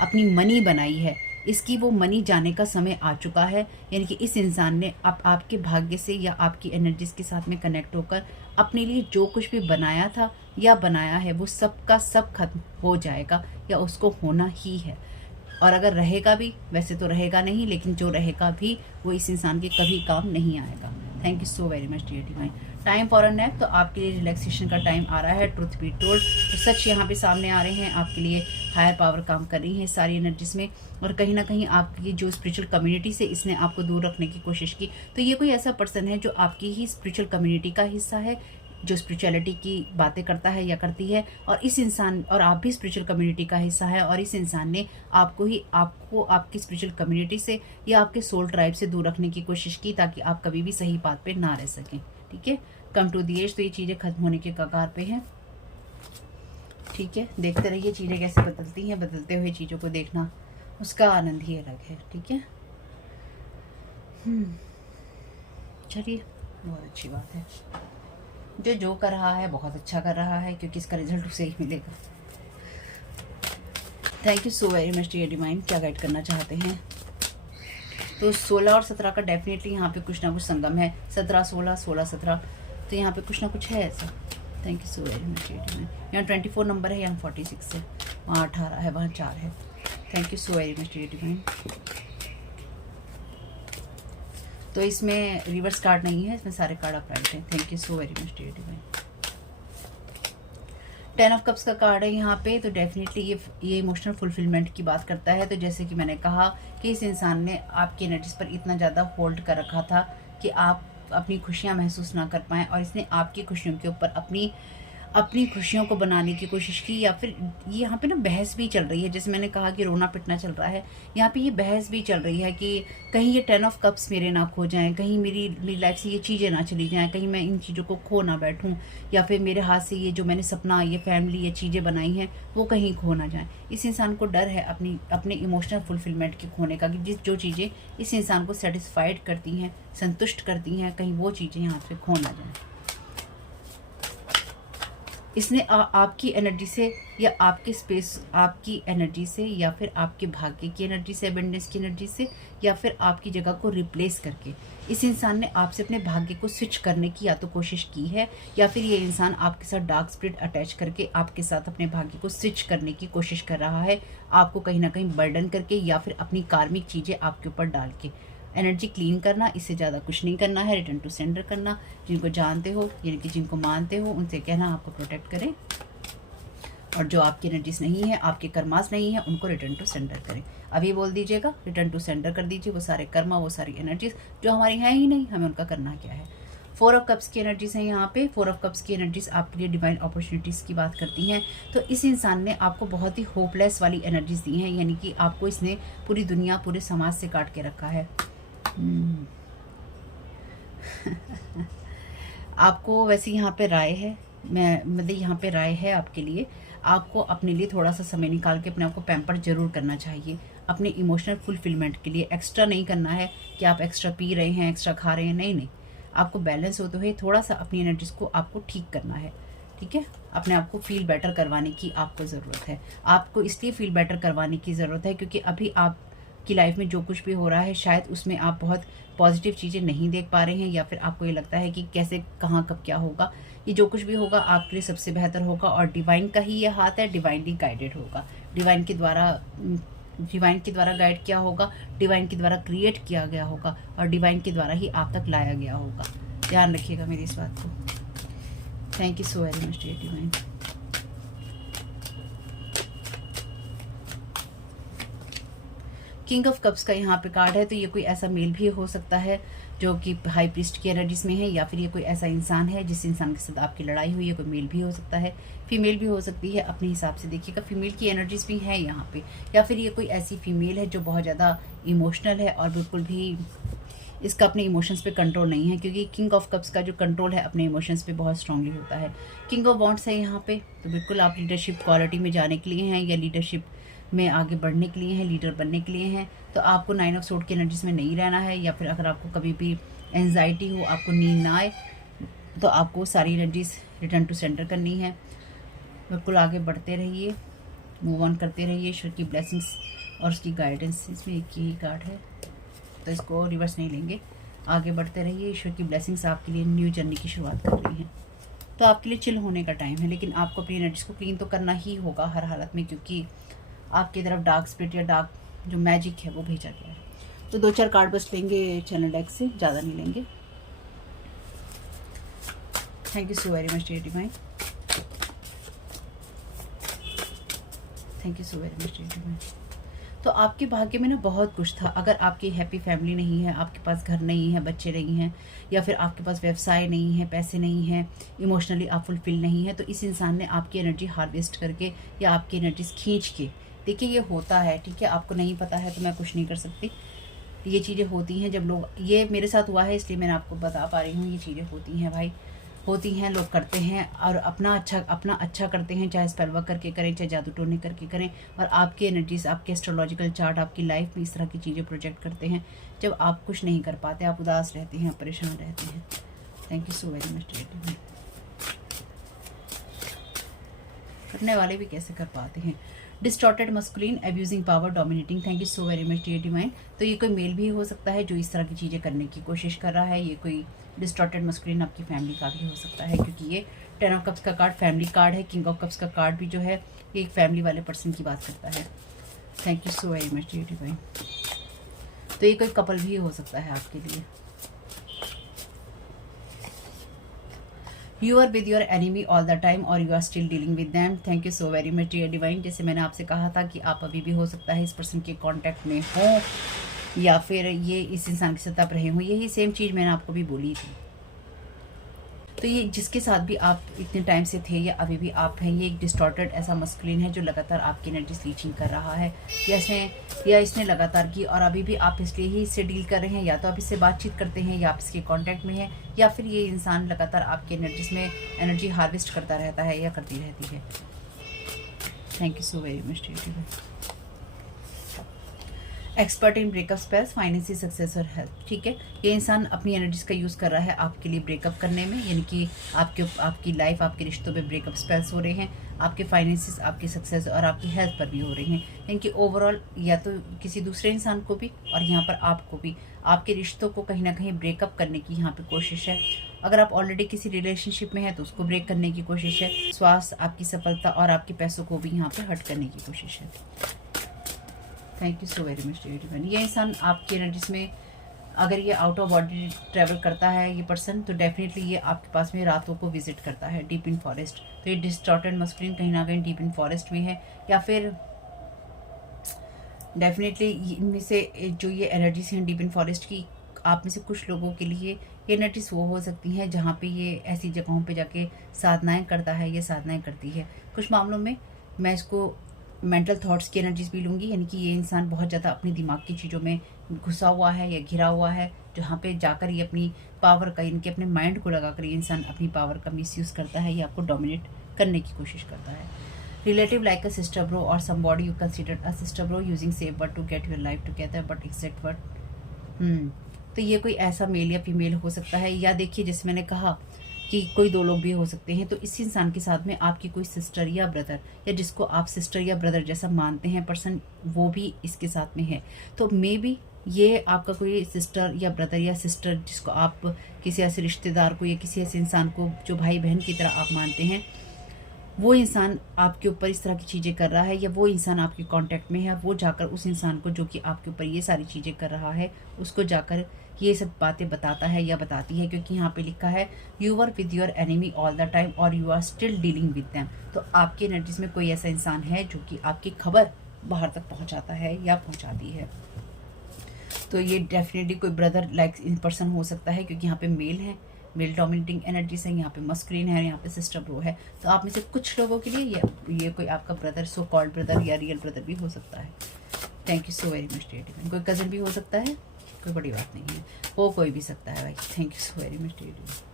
अपनी मनी बनाई है। इसकी वो मनी जाने का समय आ चुका है, यानी कि इस इंसान ने आपके भाग्य से या आपकी एनर्जीज के साथ में कनेक्ट होकर अपने लिए जो कुछ भी बनाया था या बनाया है वो सब का सब खत्म हो जाएगा, या उसको होना ही है। और अगर रहेगा भी, वैसे तो रहेगा नहीं, लेकिन जो रहेगा भी वो इस इंसान के कभी काम नहीं आएगा। Thank you so very much dear divine. Time for a nap, तो आपके लिए रिलैक्सेशन का टाइम आ रहा है। ट्रुथ बी टोल्ड, तो सच यहाँ पे सामने आ रहे हैं, आपके लिए हायर पावर काम कर रही है सारी एनर्जीज में, और कहीं ना कहीं आपकी जो स्पिरिचुअल कम्युनिटी से इसने आपको दूर रखने की कोशिश की। तो ये कोई ऐसा पर्सन है जो आपकी ही स्पिरिचुअल कम्युनिटी का हिस्सा है, जो स्पिरिचुअलिटी की बातें करता है या करती है, और इस इंसान और आप भी स्पिरिचुअल कम्युनिटी का हिस्सा है, और इस इंसान ने आपको आपकी स्पिरिचुअल कम्युनिटी से या आपके सोल ट्राइब से दूर रखने की कोशिश की, ताकि आप कभी भी सही बात पे ना रह सकें, ठीक है। कम टू दी एज, तो ये चीज़ें खत्म होने के कगार पे हैं, ठीक है। देखते रहिए चीज़ें कैसे बदलती हैं, बदलते हुए चीज़ों को देखना उसका आनंद ही अलग है, ठीक है। चलिए, बहुत अच्छी बात है। जो कर रहा है बहुत अच्छा कर रहा है, क्योंकि इसका रिजल्ट उसे ही मिलेगा। Thank you so very much dear divine. क्या गाइड करना चाहते हैं? तो 16 और 17 का डेफिनेटली यहाँ पे कुछ ना कुछ संगम है। 17 16 16 17, तो यहाँ पे कुछ ना कुछ है ऐसा। Thank you so very much dear divine. यहाँ 24 नंबर है, यहाँ 46 है, वहाँ 18 है, वहाँ 4 है। Thank you so very much dear divine. तो इसमें रिवर्स कार्ड नहीं है, इसमें सारे कार्ड अपराइट हैं। Thank you so very much dear divine. 10 of cups का कार्ड है यहाँ पे, तो डेफिनेटली ये इमोशनल फुलफिलमेंट की बात करता है। तो जैसे कि मैंने कहा कि इस इंसान ने आपकी एनर्जीज पर इतना ज़्यादा होल्ड कर रखा था कि आप अपनी खुशियाँ महसूस ना कर पाएँ, और इसने आपकी खुशियों के ऊपर अपनी खुशियों को बनाने की कोशिश की, या फिर ये यहाँ पे ना बहस भी चल रही है। जैसे मैंने कहा कि रोना पिटना चल रहा है, यहाँ पे ये बहस भी चल रही है कि कहीं ये 10 ऑफ कप्स मेरे ना खो जाएं, कहीं मेरी लाइफ से ये चीज़ें ना चली जाएं, कहीं मैं इन चीज़ों को खो ना बैठूं, या फिर मेरे हाथ से ये जो मैंने सपना, ये फैमिली, ये चीज़ें बनाई हैं वो कहीं खो ना जाएँ। इस इंसान को डर है अपने इमोशनल फुलफिलमेंट के खोने का, कि जो चीज़ें इस इंसान को सेटिस्फाइड करती हैं, संतुष्ट करती हैं, कहीं वो चीज़ें यहाँ पे खो ना जाएँ। इसने आपकी एनर्जी से या आपके स्पेस, आपकी एनर्जी से, या फिर आपके भाग्य की एनर्जी से, एबेंडेंस की एनर्जी से, या फिर आपकी जगह को रिप्लेस करके इस इंसान ने आपसे अपने भाग्य को स्विच करने की या तो कोशिश की है, या फिर ये इंसान आपके साथ डार्क स्पिरिट अटैच करके आपके साथ अपने भाग्य को स्विच करने की कोशिश कर रहा है, आपको कहीं ना कहीं बर्डन करके, या फिर अपनी कार्मिक चीज़ें आपके ऊपर डाल के। एनर्जी क्लीन करना, इससे ज़्यादा कुछ नहीं करना है। रिटर्न टू सेंडर करना, जिनको जानते हो यानी कि जिनको मानते हो उनसे कहना आपको प्रोटेक्ट करें, और जो आपकी एनर्जीज नहीं है, आपके कर्मास नहीं है, उनको रिटर्न टू सेंडर करें। अभी बोल दीजिएगा, रिटर्न टू सेंडर कर दीजिए वो सारे कर्मा, वो सारी एनर्जीज जो हमारी हैं ही नहीं, हमें उनका करना क्या है। 4 ऑफ कप्स की एनर्जीज हैं यहाँ पे। 4 ऑफ कप्स की एनर्जीज आपके लिए डिवाइन अपॉर्चुनिटीज़ की बात करती हैं। तो इस इंसान ने आपको बहुत ही होपलेस वाली एनर्जीज दी हैं, यानी कि आपको इसने पूरी दुनिया, पूरे समाज से काट के रखा है। आपको वैसे यहाँ पे राय है, मतलब यहाँ पे राय है आपके लिए, आपको अपने लिए थोड़ा सा समय निकाल के अपने आप को पैम्पर जरूर करना चाहिए, अपने इमोशनल फुलफिलमेंट के लिए। एक्स्ट्रा नहीं करना है कि आप एक्स्ट्रा पी रहे हैं, एक्स्ट्रा खा रहे हैं, नहीं, आपको बैलेंस होते हुए थोड़ा सा अपनी एनर्जीज को आपको ठीक करना है, ठीक है। अपने आप को फील बेटर करवाने की आपको ज़रूरत है। आपको इसलिए फील बेटर करवाने की ज़रूरत है क्योंकि अभी आप की लाइफ में जो कुछ भी हो रहा है, शायद उसमें आप बहुत पॉजिटिव चीज़ें नहीं देख पा रहे हैं, या फिर आपको ये लगता है कि कैसे, कहाँ, कब क्या होगा। ये जो कुछ भी होगा आपके लिए सबसे बेहतर होगा, और डिवाइन का ही ये हाथ है, डिवाइनली गाइडेड होगा। डिवाइन के द्वारा गाइड किया होगा, डिवाइन के द्वारा क्रिएट किया गया होगा, और डिवाइन के द्वारा ही आप तक लाया गया होगा। ध्यान रखिएगा मेरी इस बात को। Thank you so very much dear divine. King of cups का यहाँ पे कार्ड है, तो ये कोई ऐसा मेल भी हो सकता है जो कि हाई प्रीस्ट की एनर्जीज में है, या फिर ये कोई ऐसा इंसान है जिस इंसान के साथ आपकी लड़ाई हुई है। कोई मेल भी हो सकता है, फीमेल भी हो सकती है, अपने हिसाब से देखिएगा। फीमेल की एनर्जीज भी है यहाँ पे, या फिर ये कोई ऐसी फीमेल है जो बहुत ज़्यादा इमोशनल है और बिल्कुल भी इसका अपने इमोशंस पे कंट्रोल नहीं है, क्योंकि किंग ऑफ कप्स का जो कंट्रोल है अपने इमोशंस पे बहुत स्ट्रांगली होता है। किंग ऑफ वॉन्ड्स है यहाँ पे, तो बिल्कुल आप लीडरशिप क्वालिटी में जाने के लिए हैं या लीडरशिप में आगे बढ़ने के लिए हैं, लीडर बनने के लिए हैं। तो आपको 9 ऑफ सोर्ड की एनर्जीज में नहीं रहना है, या फिर अगर आपको कभी भी एंजाइटी हो, आपको नींद ना आए, तो आपको सारी एनर्जीज रिटर्न टू सेंटर करनी है। बिल्कुल आगे बढ़ते रहिए, मूव ऑन करते रहिए। ईश्वर की ब्लेसिंग्स और उसकी गाइडेंस, इसमें एक ही कार्ड है तो इसको रिवर्स नहीं लेंगे। आगे बढ़ते रहिए, ईश्वर की ब्लेसिंग्स आपके लिए न्यू जर्नी की शुरुआत कर रही हैं। तो आपके लिए चिल होने का टाइम है, लेकिन आपको अपनी एनर्जीज को क्लीन तो करना ही होगा हर हालत में, क्योंकि आपकी तरफ डार्क स्पिरिट या डार्क जो मैजिक है वो भेजा गया है। तो 2-4 कार्ड बस लेंगे चैनल डेक से, ज़्यादा नहीं लेंगे। Thank you so very much dear divine. Thank you so very much dear divine. तो आपके भाग्य में ना बहुत कुछ था। अगर आपकी हैप्पी फैमिली नहीं है, आपके पास घर नहीं है, बच्चे नहीं हैं, या फिर आपके पास व्यवसाय नहीं है, पैसे नहीं हैं, इमोशनली आप फुलफिल नहीं है, तो इस इंसान ने आपकी एनर्जी हार्वेस्ट करके या आपकी एनर्जीज खींच के, देखिए ये होता है, ठीक है, आपको नहीं पता है तो मैं कुछ नहीं कर सकती। ये चीज़ें होती हैं जब लोग, ये मेरे साथ हुआ है इसलिए मैंने आपको बता पा रही हूँ। ये चीज़ें होती हैं भाई, होती हैं, लोग करते हैं और अपना अच्छा करते हैं, चाहे स्पेल वर्क करके करें, चाहे जादू टोने करके करें, और आपकी एनर्जीज, आपके एस्ट्रोलॉजिकल चार्ट आपकी लाइफ में इस तरह की चीज़ें प्रोजेक्ट करते हैं जब आप कुछ नहीं कर पाते, आप उदास रहते हैं, परेशान रहते हैं। Thank you so very much dear. करने वाले भी कैसे कर पाते हैं। Distorted masculine, abusing power, dominating. Thank you so very much dear divine. तो ये कोई मेल भी हो सकता है जो इस तरह की चीज़ें करने की कोशिश कर रहा है। ये कोई डिस्टॉर्टेड मस्कुलिन आपकी फैमिली का भी हो सकता है, क्योंकि ये 10 ऑफ कप्स का कार्ड फैमिली कार्ड है। किंग ऑफ कप्स का कार्ड भी जो है ये एक फैमिली वाले पर्सन की बात करता है। Thank you so very much dear divine. तो ये कोई कपल भी हो सकता है आपके लिए। You are with your enemy all the time और you are still dealing with them. Thank you so very much dear divine. जैसे मैंने आपसे कहा था कि आप अभी भी हो सकता है इस पर्सन के कांटेक्ट में हो, या फिर ये इस इंसान के साथ आप रहे हो, यही सेम चीज़ मैंने आपको भी बोली थी। तो ये जिसके साथ भी आप इतने टाइम से थे या अभी भी आप हैं, ये एक डिस्टॉर्टेड ऐसा मस्कुलिन है जो लगातार आपकी एनर्जी स्लीचिंग कर रहा है, या इसने लगातार की, और अभी भी आप इसलिए ही इससे डील कर रहे हैं, या तो आप इससे बातचीत करते हैं या आप इसके कांटेक्ट में हैं, या फिर ये इंसान लगातार आपकी एनर्जीज में एनर्जी हार्वेस्ट करता रहता है या करती रहती है। Thank you so very much dear. Expert in breakup spells, financial success और हेल्थ। ठीक है, ये इंसान अपनी एनर्जीज का यूज़ कर रहा है आपके लिए ब्रेकअप करने में, यानी कि आपकी लाइफ, आपके रिश्तों में ब्रेकअप स्पेल्स हो रहे हैं, आपके फाइनेंसिस, आपकी सक्सेस और आपकी हेल्थ पर भी हो रही हैं, यानी कि ओवरऑल या तो किसी दूसरे इंसान को भी और यहाँ पर आपको भी, आपके रिश्तों को कहीं ना कहीं ब्रेकअप करने की यहाँ पे कोशिश है। अगर आप ऑलरेडी किसी रिलेशनशिप में हैं तो उसको ब्रेक करने की कोशिश है। स्वास्थ्य, आपकी सफलता और आपके पैसों को भी यहाँ पे हर्ट करने की कोशिश है। Thank you so very much dear divine. ये इंसान आपकी एनर्जीज में, अगर ये आउट ऑफ बॉडी ट्रैवल करता है ये पर्सन, तो डेफिनेटली ये आपके पास में रातों को विजिट करता है डीप इन फॉरेस्ट। तो ये डिस्टॉर्टेड मस्कुलिन कहीं ना कहीं डीप इन फॉरेस्ट में है, या फिर डेफिनेटली इनमें से जो ये एनर्जीज हैं डीप इन फॉरेस्ट की, आप में से कुछ लोगों के लिए ये एनर्जीज वो हो सकती हैं जहाँ पे ये ऐसी जगहों पे जाके साधनाएं करता है या साधनाएं करती है। कुछ मामलों में मैं इसको मेंटल थॉट्स की एनर्जीज भी लूँगी, यानी कि ये इंसान बहुत ज़्यादा अपनी दिमाग की चीज़ों में घुसा हुआ है या घिरा हुआ है, जहाँ पे जाकर ये अपनी पावर का, इनके अपने माइंड को लगाकर ये इंसान अपनी पावर का मिसयूज़ करता है या आपको डोमिनेट करने की कोशिश करता है। Relative like a sister bro और somebody you consider a sister bro using safe word to get your life together but exact word. तो ये कोई ऐसा मेल या फीमेल हो सकता है, या देखिए जैसे मैंने कहा कि कोई 2 लोग भी हो सकते हैं। तो इस इंसान के साथ में आपकी कोई सिस्टर या ब्रदर, या जिसको आप सिस्टर या ब्रदर जैसा मानते हैं पर्सन, वो भी इसके साथ में है। तो मे बी ये आपका कोई सिस्टर या ब्रदर या सिस्टर, जिसको आप किसी ऐसे रिश्तेदार को या किसी ऐसे इंसान को जो भाई बहन की तरह आप मानते हैं, वो इंसान आपके ऊपर इस तरह की चीज़ें कर रहा है, या वो इंसान आपके कांटेक्ट में है, वो जाकर उस इंसान को जो कि आपके ऊपर ये सारी चीज़ें कर रहा है, उसको जाकर ये सब बातें बताता है या बताती है, क्योंकि यहाँ पे लिखा है you are with your enemy all the time और you are still dealing with them. तो आपके एनर्जीज में कोई ऐसा इंसान है जो कि आपकी खबर बाहर तक पहुँचाता है या पहुँचाती है। तो ये डेफिनेटली कोई ब्रदर लाइक इन पर्सन हो सकता है, क्योंकि यहाँ पे मेल है, मेल डोमिनेटिंग एनर्जीज है, यहाँ पे मस्कुलिन है, यहाँ पे सिस्टर ब्रो है। तो आप में से कुछ लोगों के लिए ये कोई आपका ब्रदर, सो कॉल्ड ब्रदर या रियल ब्रदर भी हो सकता है। Thank you so very much daddy. कोई कज़न भी हो सकता है, कोई बड़ी बात नहीं है, वो कोई भी सकता है भाई। Thank you so very much daddy.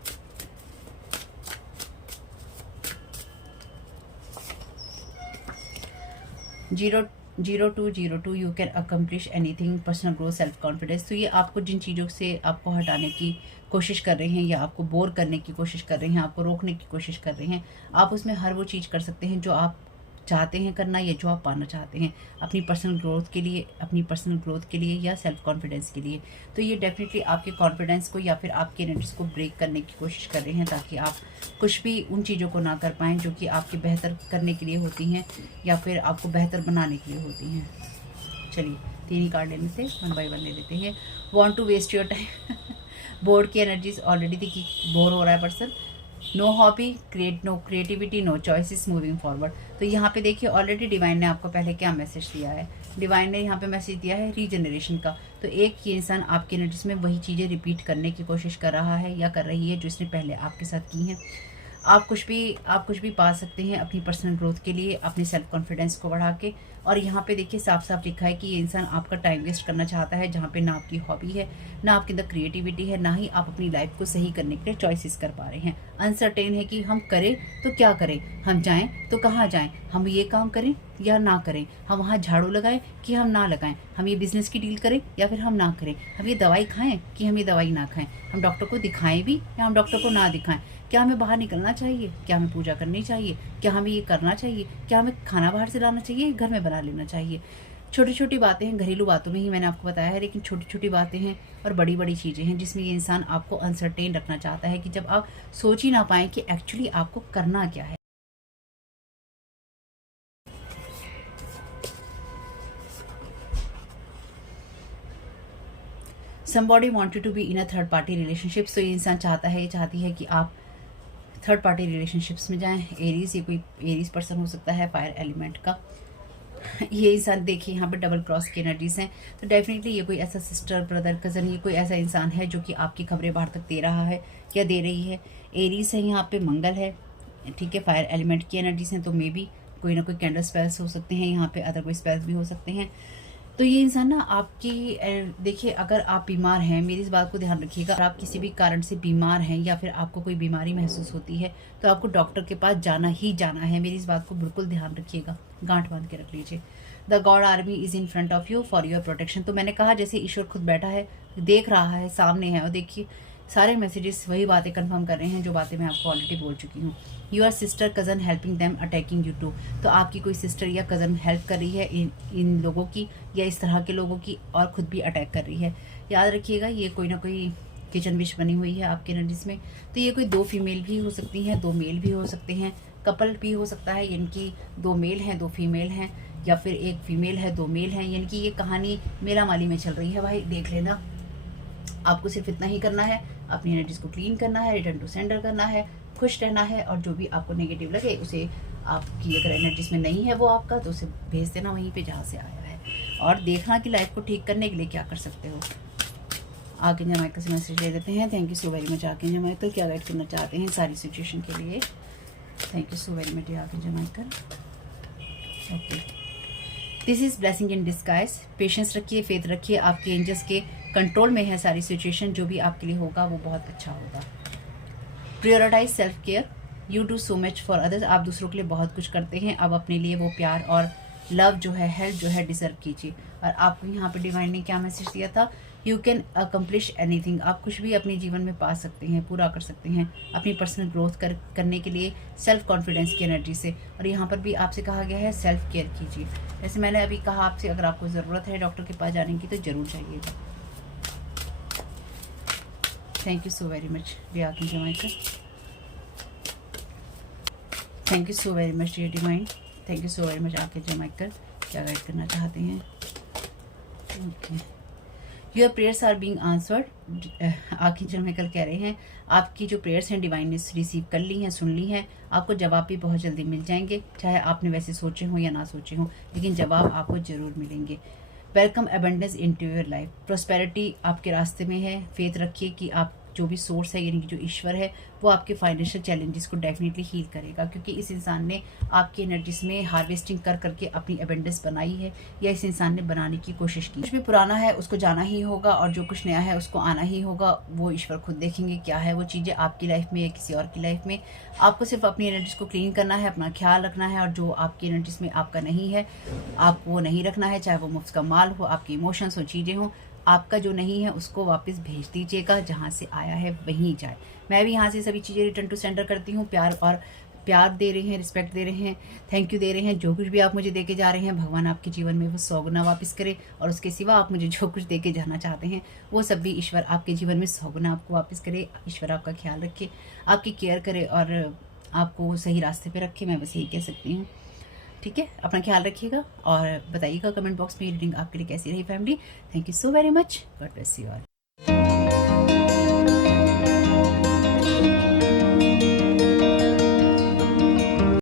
0202 you can accomplish anything, personal growth, self confidence. तो ये आपको जिन चीज़ों से आपको हटाने की कोशिश कर रहे हैं या आपको बोर करने की कोशिश कर रहे हैं, आपको रोकने की कोशिश कर रहे हैं, आप उसमें हर वो चीज़ कर सकते हैं जो आप चाहते हैं करना या जो आप पाना चाहते हैं अपनी पर्सनल ग्रोथ के लिए या सेल्फ कॉन्फिडेंस के लिए। तो ये डेफिनेटली आपके कॉन्फिडेंस को या फिर आपके एनर्जीज को ब्रेक करने की कोशिश कर रहे हैं, ताकि आप कुछ भी उन चीज़ों को ना कर पाएँ जो कि आपके बेहतर करने के लिए होती हैं या फिर आपको बेहतर बनाने के लिए होती हैं। चलिए 3 ही कार्ड लेने से 1 बाय 1 ले लेते हैं। Want to waste your time. Bored की एनर्जीज ऑलरेडी थी कि बोर हो रहा है person. No hobby, no creativity, no choices, moving forward. तो यहाँ पे देखिए ऑलरेडी डिवाइन ने आपको पहले क्या मैसेज दिया है। डिवाइन ने यहाँ पे मैसेज दिया है रीजनरेशन का। तो एक ये इंसान आपकी एनर्जीज में वही चीज़ें रिपीट करने की कोशिश कर रहा है या कर रही है जो इसने पहले आपके साथ की हैं। आप कुछ भी पा सकते हैं अपनी पर्सनल ग्रोथ के लिए, अपने सेल्फ कॉन्फिडेंस को बढ़ा के। और यहाँ पे देखिए साफ साफ लिखा है कि ये इंसान आपका टाइम वेस्ट करना चाहता है, जहाँ पे ना आपकी हॉबी है, ना आपके अंदर क्रिएटिविटी है, ना ही आप अपनी लाइफ को सही करने के लिए चॉइसेस कर पा रहे हैं। अनसर्टेन है कि हम करें तो क्या करें, हम जाएं तो कहाँ जाएं, हम ये काम करें या ना करें, हम वहाँ झाड़ू लगाएं कि हम ना लगाएं, हम ये बिजनेस की डील करें या फिर हम ना करें, हम ये दवाई खाएं कि हम ये दवाई ना खाएं, हम डॉक्टर को दिखाएं भी या हम डॉक्टर को ना दिखाएं, क्या हमें बाहर निकलना चाहिए, क्या हमें पूजा करनी चाहिए, क्या हमें ये करना चाहिए, क्या हमें खाना बाहर से लाना चाहिए, घर में बना लेना चाहिए। छोटी छोटी बातें हैं, घरेलू बातों में ही मैंने आपको बताया है, लेकिन छोटी छोटी बातें हैं और बड़ी बड़ी चीज़ें हैं जिसमें ये इंसान आपको अनसर्टेन रखना चाहता है कि जब आप सोच ही ना पाएँ कि एक्चुअली आपको करना क्या है। Somebody wanted to be in a third party relationship. तो ये इंसान चाहती है कि आप थर्ड पार्टी रिलेशनशिप्स में जाएं। एरीज, ये कोई एरीज पर्सन हो सकता है फायर एलिमेंट का। ये इंसान देखिए यहाँ पे डबल क्रॉस की एनर्जीज हैं। तो डेफिनेटली ये कोई ऐसा सिस्टर, ब्रदर, कज़न, ये कोई ऐसा इंसान है जो कि आपकी खबरें बाहर तक दे रहा है या दे रही है। एरीज है, यहाँ पे मंगल है, ठीक है, फायर एलिमेंट की एनर्जीज हैं। तो मे बी कोई ना कोई कैंडल स्पेल्स हो सकते हैं यहाँ पे, अदर कोई स्पेल्स भी हो सकते हैं। तो ये इंसान ना आपकी देखिए, अगर आप बीमार हैं, मेरी इस बात को ध्यान रखिएगा, अगर आप किसी भी कारण से बीमार हैं या फिर आपको कोई बीमारी महसूस होती है तो आपको डॉक्टर के पास जाना ही जाना है। मेरी इस बात को बिल्कुल ध्यान रखिएगा, गांठ बांध के रख लीजिए। The God army is in front of you for your protection. तो मैंने कहा जैसे ईश्वर खुद बैठा है, देख रहा है, सामने है, और देखिए सारे मैसेजेस वही बातें कंफर्म कर रहे हैं जो बातें मैं आपको ऑलरेडी बोल चुकी हूँ। Your sister cousin helping them attacking you too. तो आपकी कोई सिस्टर या कज़न हेल्प कर रही है इन लोगों की या इस तरह के लोगों की, और खुद भी अटैक कर रही है। याद रखिएगा ये कोई ना कोई किचन विश बनी हुई है आपके एनर्जीज में। तो ये कोई 2 फीमेल भी हो सकती हैं, 2 मेल भी हो सकते हैं, कपल भी हो सकता है, यानी कि 2 मेल हैं 2 फीमेल हैं, या फिर 1 फीमेल है 2 मेल हैं। यानी कि ये कहानी मेला माली में चल रही है भाई, देख लेना। आपको सिर्फ इतना ही करना है, अपनी एनर्जीज को क्लीन करना है, रिटर्न टू सेंडर करना है, खुश रहना है, और जो भी आपको नेगेटिव लगे उसे, आपकी अगर एनर्जीज में नहीं है वो आपका, तो उसे भेज देना वहीं पे जहाँ से आया है, और देखना कि लाइफ को ठीक करने के लिए क्या कर सकते हो। आगे जमाइका से मैसेज ले लेते हैं। Thank you so very much आगे जमाइका, क्या गाइड करना चाहते हैं सारी सिचुएशन के लिए। Thank you so very much आगे Jamaica. Okay, this is blessing in disguise. Patience रखिए, फेथ रखिए, आपके एंजल्स के कंट्रोल में है सारी सिचुएशन। जो भी आपके लिए होगा वो बहुत अच्छा होगा। Prioritize self care, you do so much for others. आप दूसरों के लिए बहुत कुछ करते हैं, अब अपने लिए वो प्यार और लव जो है, हेल्प जो है, डिजर्व कीजिए। और आपको यहाँ पे डिवाइन ने क्या मैसेज दिया था, यू कैन अकम्प्लिश एनीथिंग। आप कुछ भी अपने जीवन में पा सकते हैं, पूरा कर सकते हैं अपनी पर्सनल ग्रोथ करने के लिए सेल्फ कॉन्फिडेंस की एनर्जी से। और यहाँ पर भी आपसे कहा गया है सेल्फ केयर कीजिए। जैसे मैंने अभी कहा आपसे, अगर आपको ज़रूरत है डॉक्टर के पास जाने की तो ज़रूर जाइएगा। Thank you so very much dear की Jamaica. Thank you so very much dear divine, thank you so very much. आपके जो माइकल क्या गाइड करना चाहते हैं? Okay, your prayers are being answered. आपकी जो माइकल कह रहे हैं आपकी जो प्रेयर्स हैं डिवाइन ने रिसीव कर ली हैं, सुन ली हैं। आपको जवाब भी बहुत जल्दी मिल जाएंगे, चाहे आपने वैसे सोचे हों या ना सोचे हों, लेकिन जवाब आपको ज़रूर मिलेंगे। Welcome abundance into your life. Prosperity आपके रास्ते में है। फेथ रखिए कि आप जो भी सोर्स है यानी कि जो ईश्वर है वो आपके फाइनेंशियल चैलेंजेस को डेफिनेटली हील करेगा, क्योंकि इस इंसान ने आपकी एनर्जीज में हार्वेस्टिंग कर करके अपनी अबंडेंस बनाई है, या इस इंसान ने बनाने की कोशिश की। कुछ भी पुराना है उसको जाना ही होगा और जो कुछ नया है उसको आना ही होगा। वो ईश्वर खुद देखेंगे क्या है वो चीज़ें आपकी लाइफ में या किसी और की लाइफ में। आपको सिर्फ अपनी एनर्जीज को क्लीन करना है, अपना ख्याल रखना है, और जो आपकी एनर्जीज में आपका नहीं है आपको वो नहीं रखना है, चाहे वो मुफ्त का माल हो, आपके इमोशंस हो, चीज़ें हों। आपका जो नहीं है उसको वापस भेज दीजिएगा, जहाँ से आया है वहीं जाए। मैं भी यहाँ से सभी चीज़ें रिटर्न टू सेंडर करती हूँ। प्यार दे रहे हैं, रिस्पेक्ट दे रहे हैं, थैंक यू दे रहे हैं। जो कुछ भी आप मुझे देके जा रहे हैं भगवान आपके जीवन में वो 100 गुना वापस करे, और उसके सिवा आप मुझे जो कुछ देके जाना चाहते हैं वो सब भी ईश्वर आपके जीवन में 100 गुना आपको वापस करे। ईश्वर आपका ख्याल रखे, आपकी केयर करे और आपको सही रास्ते पे रखे, मैं बस यही कह सकती हूँ। ठीक है, अपना ख्याल रखिएगा और बताइएगा कमेंट बॉक्स में रीडिंग आपके लिए कैसी रही family. Thank you so very much, God bless you all.